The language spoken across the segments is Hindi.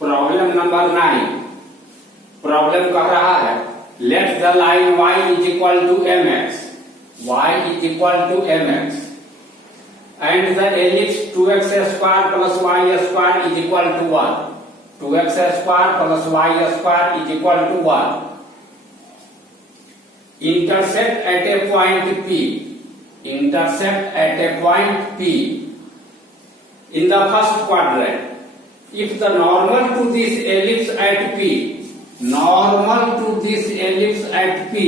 Problem number 9। प्रॉब्लम कह रहा है let the line y is equal to mx, y is equal to mx and the ellipse 2x square plus y square is equal to 1, 2x square plus y square is equal to 1, intersect at a point P, intersect at a point P in the first quadrant. If the normal to this ellipse at P, normal to this ellipse at P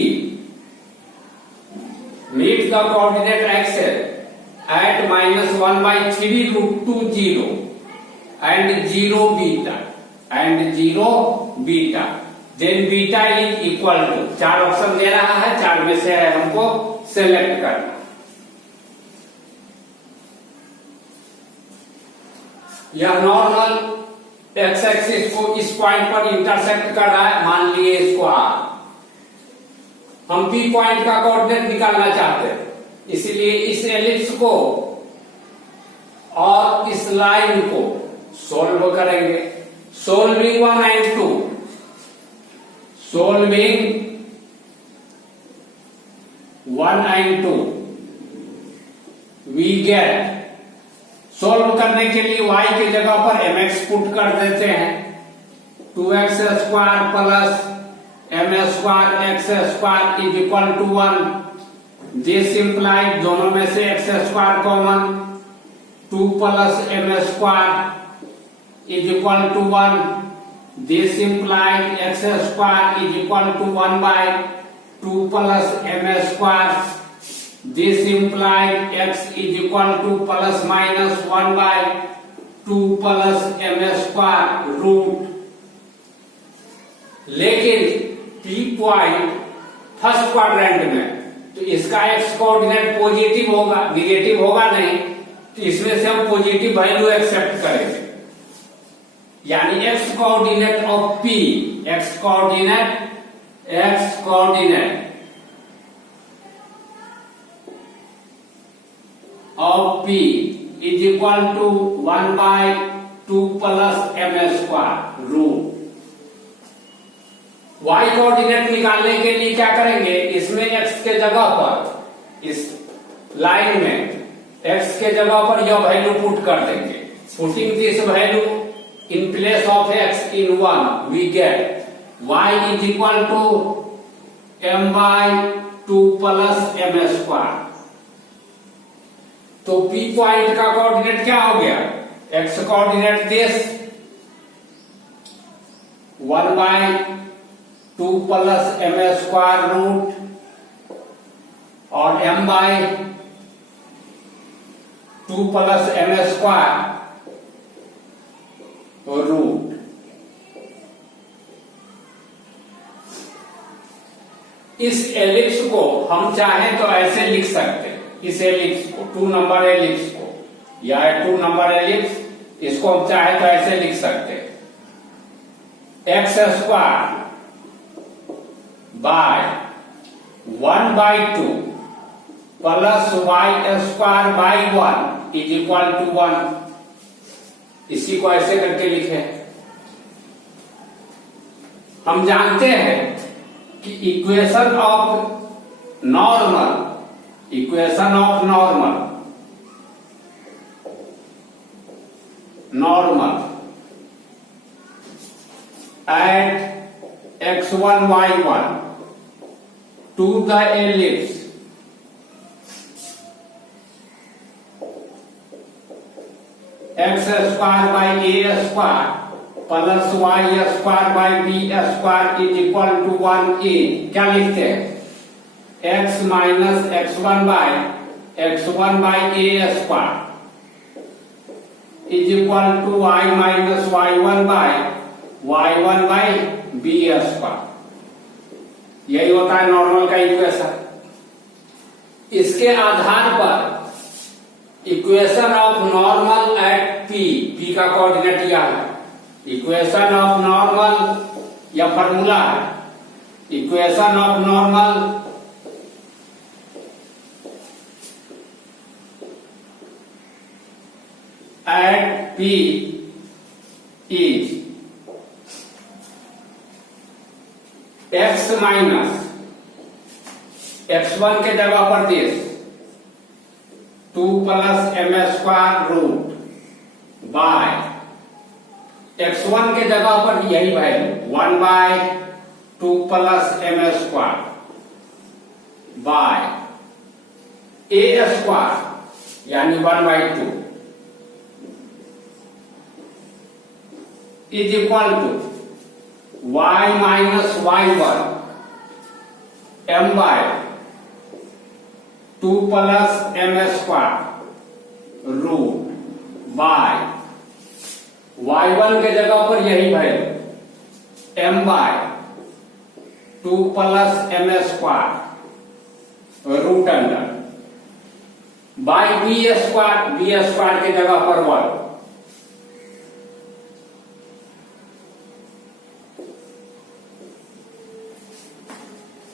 meet the coordinate axis at -1 by 3 root 2 0 and 0 beta and 0 beta, then beta is equal to, चार ऑप्शन दे रहा है, चार में से हमको सेलेक्ट करना। यह नॉर्मल एक्स एक्सिस को इस पॉइंट पर इंटरसेक्ट कर रहा है, मान लिए इसको R। हम P पॉइंट का कोऑर्डिनेट निकालना चाहते हैं, इसलिए इस एलिप्स को और इस लाइन को सोल्व करेंगे। Solving 1 and 2, solving 1 and 2 we get, solve करने के लिए y की जगह पर mx पुट कर देते हैं, 2x square plus m square x square is equal to 1, this implied दोनों में से x square common, 2 plus m square is equal to 1, this implied x square is equal to 1 by 2 plus m square, this implied x is equal to plus minus 1 by 2 plus m square root। लेकिन P पॉइंट फर्स्ट क्वाड्रेंट में, तो इसका x कोऑर्डिनेट पॉजिटिव होगा, निगेटिव होगा नहीं, तो इसमें से हम पॉजिटिव वैल्यू एक्सेप्ट करेंगे, यानी x coordinate of P, x coordinate of P is equal to 1 by 2 plus m square root। y coordinate निकालने के लिए क्या करेंगे, इसमें x के जगह पर, इस लाइन में x के जगह पर यह वैल्यू पुट कर देंगे। Putting this value in place of x in 1 we get y is equal to m by 2 plus m square। तो P पॉइंट का कोऑर्डिनेट क्या हो गया, x coordinate this 1 by 2 plus m square root और m by 2 plus m square root. इस एलिप्स को हम चाहें तो ऐसे लिख सकते हैं, इस एलिप्स को 2 नंबर एलिप्स को, या 2 नंबर एलिप्स, इसको हम चाहे तो ऐसे लिख सकते हैं, X square by 1 by 2 plus Y square by 1 is equal to 1। इसी को ऐसे करके लिखे। हम जानते हैं कि equation of normal at x1 y1 to the ellipse x square by a square plus y square by b square is equal to 1a। क्या लिखते हैं, x minus x1 by a square is equal to y minus y1 by b square. यही होता है नॉर्मल का इक्वेशन। इसके आधार पर equation of normal at p का कोऑर्डिनेट यह है। इक्वेशन ऑफ नॉर्मल या फॉर्मूला है, equation of normal at P is x minus x1 के जगह पर this 2 plus M square root by x1 के जगह पर यही value 1 by 2 plus M square by A square यानी 1 by 2 is equal to y minus y1 m by 2 plus M square root by y1 के जगह पर यही value m by 2 plus M square root under by B square के जगह पर 1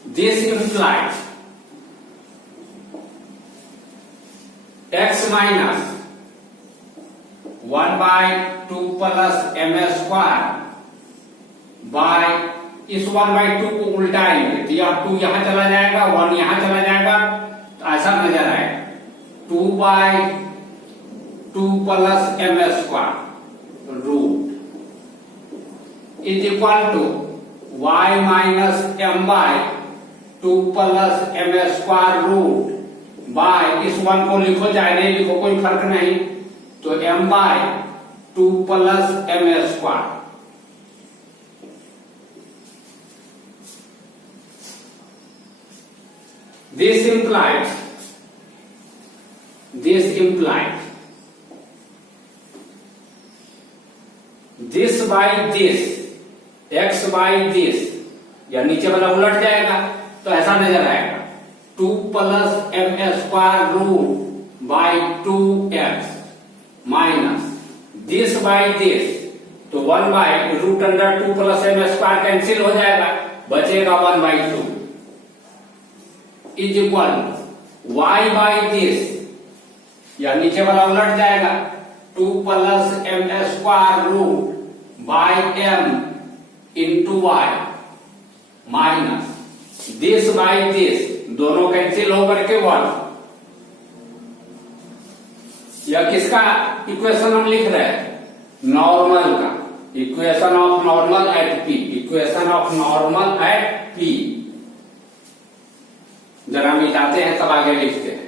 This implies x minus 1 by 2 plus m square by इस 1 by 2 को उल्टाएंगे तो यह 2 यहां चला जाएगा 1 यहां चला जाएगा तो ऐसा नजर आएगा 2 by 2 plus m square root is equal to y minus m by 2 plus M square root by इस 1 को लिखो चाहे नहीं लिखो कोई फर्क नहीं तो m by 2 plus M square this implies this by this x by this या नीचे वाला उलट जाएगा तो ऐसा नजर आएगा 2 plus M square root by 2x minus this by this तो 1 by root under 2 plus M square cancel हो जाएगा बचेगा 1 by 2 is equal y by this या नीचे वाला उलट जाएगा 2 plus M square root by m into y minus this by this दोनों कैंसिल होकर के 1 यह किसका इक्वेशन हम लिख रहे हैं नॉर्मल का equation of normal at p equation of normal at p जरा मिटाते हैं तब आगे लिखते हैं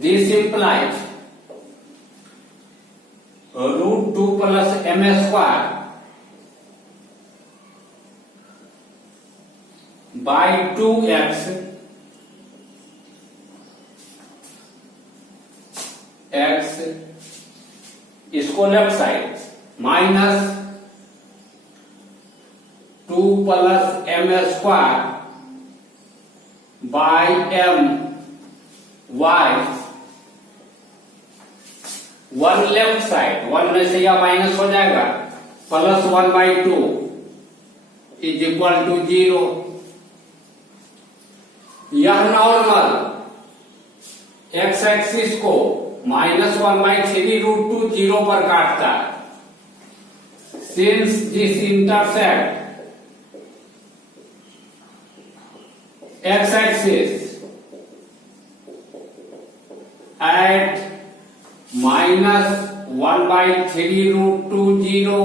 this implies root 2 plus M square by 2x इसको left side minus 2 plus M square by m y 1 left side 1 में से यह माइनस हो जाएगा plus 1 by 2 is equal to 0 यह नॉर्मल एक्स एक्सिस को -1 बाई 3 रूट 2 0 पर काटता है since this intersect x axis at -1 by 3 root 2 0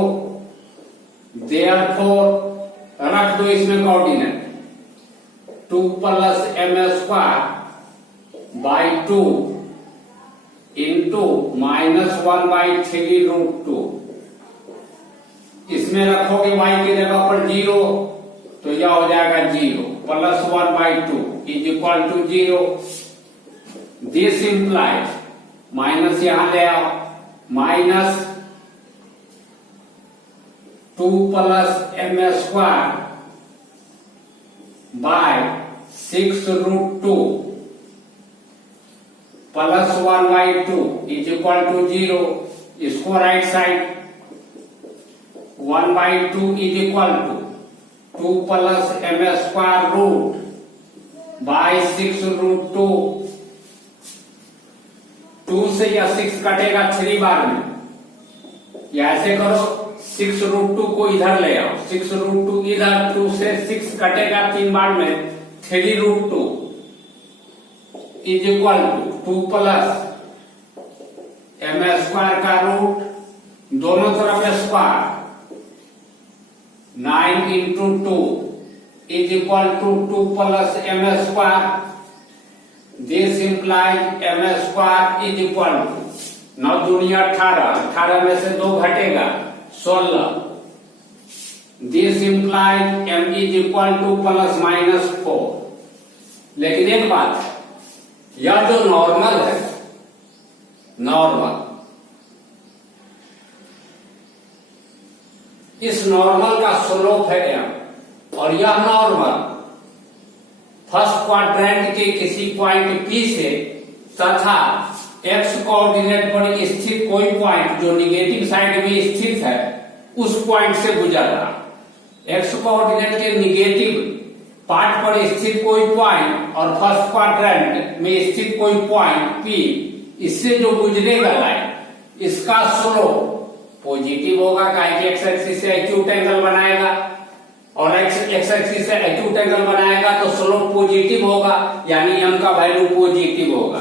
therefore रख दो इसमें coordinate 2 plus M square by 2 into -1 by 3 root 2 इसमें रखोगे y की जगह पर 0 तो यह हो जाएगा 0 plus 1 by 2 is equal to 0 this implies minus यहां ले आओ minus 2 plus M square by 6 root 2 plus 1 by 2 is equal to 0 इसको right side 1 by 2 is equal to 2 plus M square root by 6 root 2 2 से यह 6 कटेगा 3 बार में या ऐसे करो 6√2 को इधर ले आओ, 6√2 इधर, 2 से 6 कटेगा 3 बार में, 3√2 is equal to 2 plus m² का रूट, दोनों तरफ square, 9 into 2 is equal to 2 plus m²। This implies m² is equal to 9 दूनी 18, 18 में से 2 घटेगा 16। This implies m is equal to plus minus 4। लेकिन एक बात है, यह जो नॉर्मल है, नॉर्मल, इस नॉर्मल का स्लोप है m, और यह नॉर्मल फर्स्ट क्वाड्रेंट के किसी पॉइंट P से तथा x कोऑर्डिनेट पर स्थित कोई पॉइंट जो निगेटिव साइड में स्थित है उस पॉइंट से गुजर रहा। x कोऑर्डिनेट के निगेटिव पार्ट पर स्थित कोई पॉइंट और फर्स्ट क्वाड्रेंट में स्थित कोई पॉइंट P, इससे जो गुजरेगा लाइन, इसका स्लोप पॉजिटिव होगा, काहे कि एक्स एक्सिस से एक्यूट एंगल बनाएगा, और एक्स एक्सिस से एक्यूट एंगल बनाएगा तो स्लोप पॉजिटिव होगा, यानी m का वैल्यू पॉजिटिव होगा।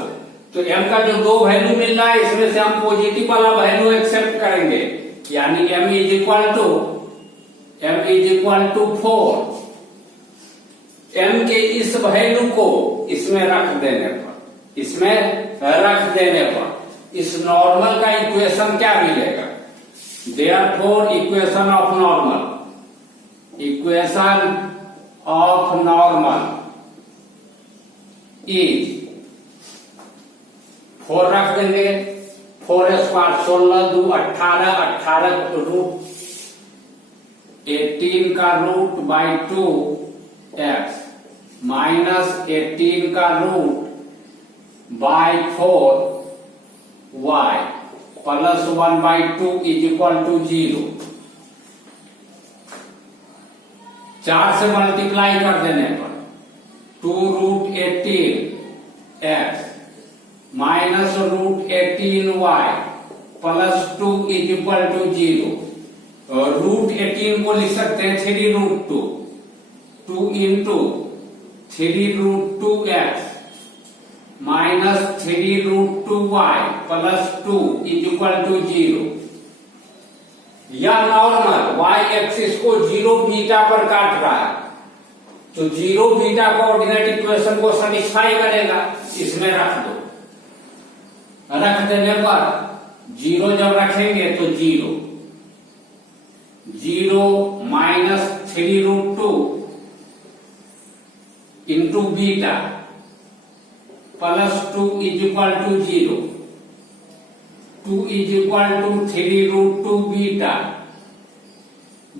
तो m का जो 2 वैल्यू मिल रहा है, इसमें से हम पॉजिटिव वाला वैल्यू एक्सेप्ट करेंगे, यानी m is equal to 4। m के इस वैल्यू को इसमें रख देने पर इस नॉर्मल का इक्वेशन क्या मिलेगा? Therefore equation of normal is 4 रख देंगे, 4² 16 2 18, 18 रूट 18 का रूट बाई 2 x माइनस 18 का रूट by 4 y plus 1/2 is equal to 0। 4 से मल्टीप्लाई कर देने पर 2√18 x minus √18y plus 2 is equal to 0। √18 को लिख सकते हैं 3√2, 2 into 3√2x minus 3√2y plus 2 is equal to 0। यह नॉर्मल y एक्सिस को 0 बीटा पर काट रहा है, तो 0 बीटा कोऑर्डिनेट इक्वेशन को सेटिस्फाई करेगा, इसमें रख दो। रख देने पर 0 जब रखेंगे तो 0 minus 3√2 into beta plus 2 is equal to 0। 2 is equal to 3√2 beta,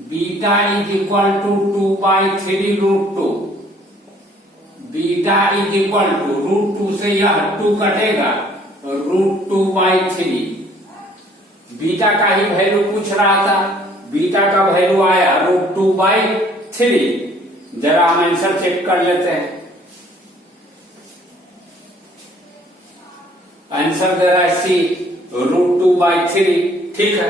beta is equal to 2/3√2, beta is equal to √2 से यह 2 कटेगा, √2/3। बीटा का ही वैल्यू पूछ रहा था, बीटा का वैल्यू आया √2/3। जरा हम आंसर चेक कर लेते हैं। आंसर दे रहा है C √2/3, ठीक है।